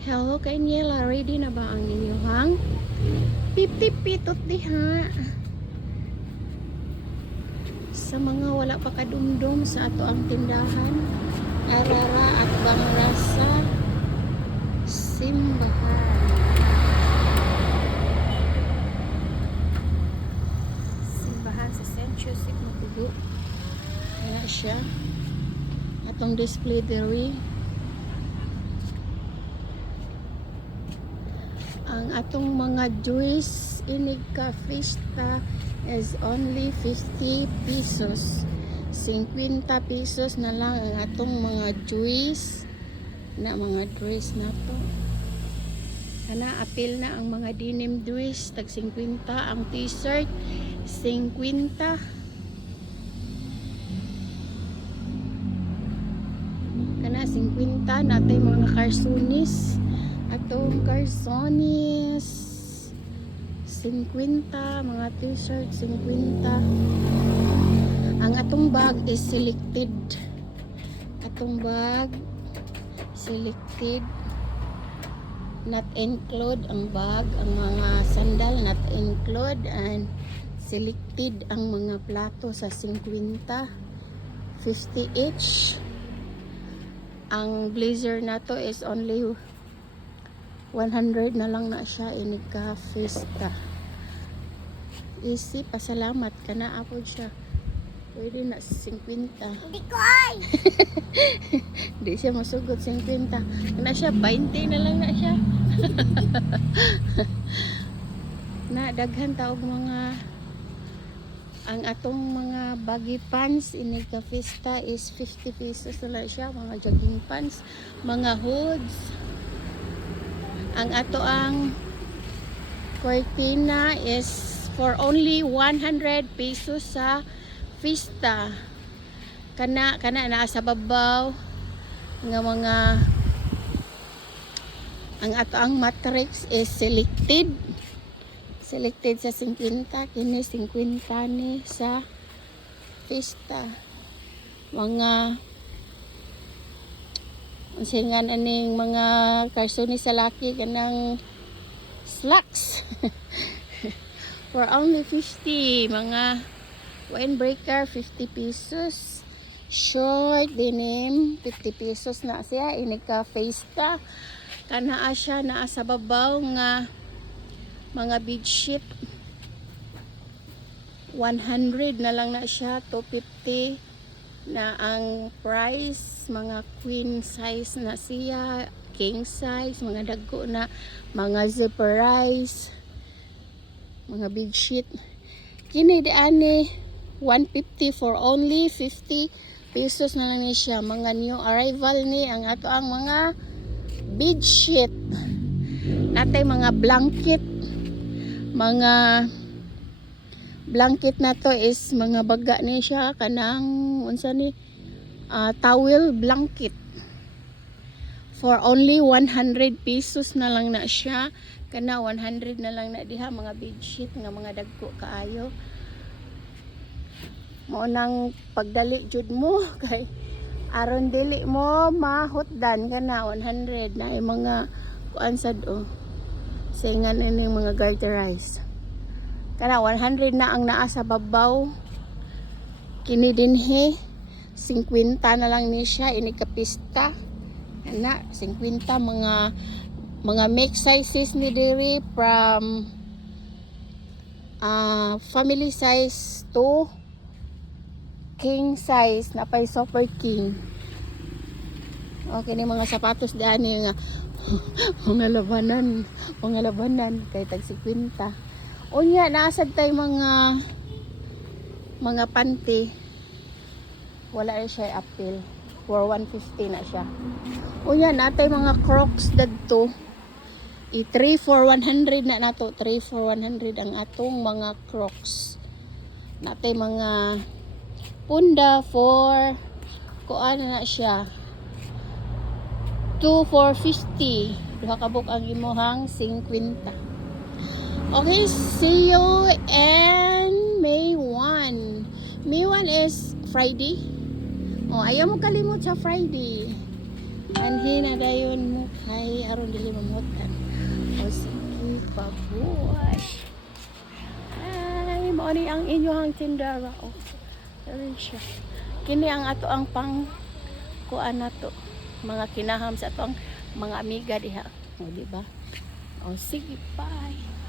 Hello kay Niela, ready na ba ang inyong 50 pitot diha? Sa mga wala pa kadumdum sa ato ang tindahan, arara at bangrasa simbahan. Simbahan sa St. Joseph Mapugo. Kaya siya. Atong display diri. Ang atong mga juice inig ka fiesta is only 50 pesos. 50 pesos na lang ang atong mga juice na mga dress na to. Kana apil na ang mga denim dress tag 50, ang t-shirt 50. Kana 50 natay mga carsonis. Atong carsonis 50, mga t-shirt 50. Ang atong bag is selected. Atong bag selected, not include ang bag, ang mga sandal not include, and selected ang mga plato sa 50, 50 each. Ang blazer na to is only 100 na lang na siya, inika fiesta. Easy, pasalamat ka na apod siya. Pwede na 50. Hindi ko ay! Di siya masugot 50. Kana siya 20 na lang na siya. Na daghan taog mga ang atong mga baggy pants inika fiesta is 50 pesos na lang siya, mga jogging pants, mga hoods. Ang ato ang cortina is for only 100 pesos sa fiesta. Kana naa sa babaw nga mga ang ato ang matrix is selected sa 50, kini 50 ni sa fiesta. Mga singan aning mga carsonis sa laki kanang slacks for only 50. Mga windbreaker 50 pesos, short denim 50 pesos na siya, inika fiesta. Kanaa siya naa sa babaw nga mga bedsheet 100 na lang na siya, 250 na ang price. Mga queen size na siya, king size, mga dagko na mga zipperize, mga bedsheet. Kini di ani 150 for only 50 pesos na lang ni siya. Mga new arrival ni ang ato ang mga bedsheet. Natay mga blanket. Mga blanket na to is mga baga ni siya kanang unsa ni towel blanket for only 100 pesos na lang na siya. Kana 100 na lang na diha, mga bedsheet nga mga dagko kaayo. Mo nang pagdali jud mo kay aron dili mo mahutdan kana 100 na yung mga kuan sad singan ini mga garterize. Kana 100 na ang naa sa babaw. Kini dinhi 50 na lang ni siya, inikapista. Kana 50 mga mix sizes ni diri from family size to king size na pay super king. Okay ni mga sapatos diyan nga mga labanan kay tag 50. Unya naasad tay mga panty, wala na siya appeal for 150 na siya. Unya natay mga crocs dadto, 3 for 100 na nato, 3 for 100 ang atong mga crocs. Natay mga punda for kuan na siya, 2 for 50, duha ka buk ang imuhang 50. Okay, see you in May 1. May 1 is Friday. Ayaw mo kalimot sa Friday. Anhin na dayon mo kay aron dili mamutan. O sige, pabuhay. Ay, mao ni ang inyong tindera. Oh, dali siya. Kini ang ato ang pang kuan nato. Mga kinaham sa ato ang mga amiga diha. O, di ba? O, sige, bye.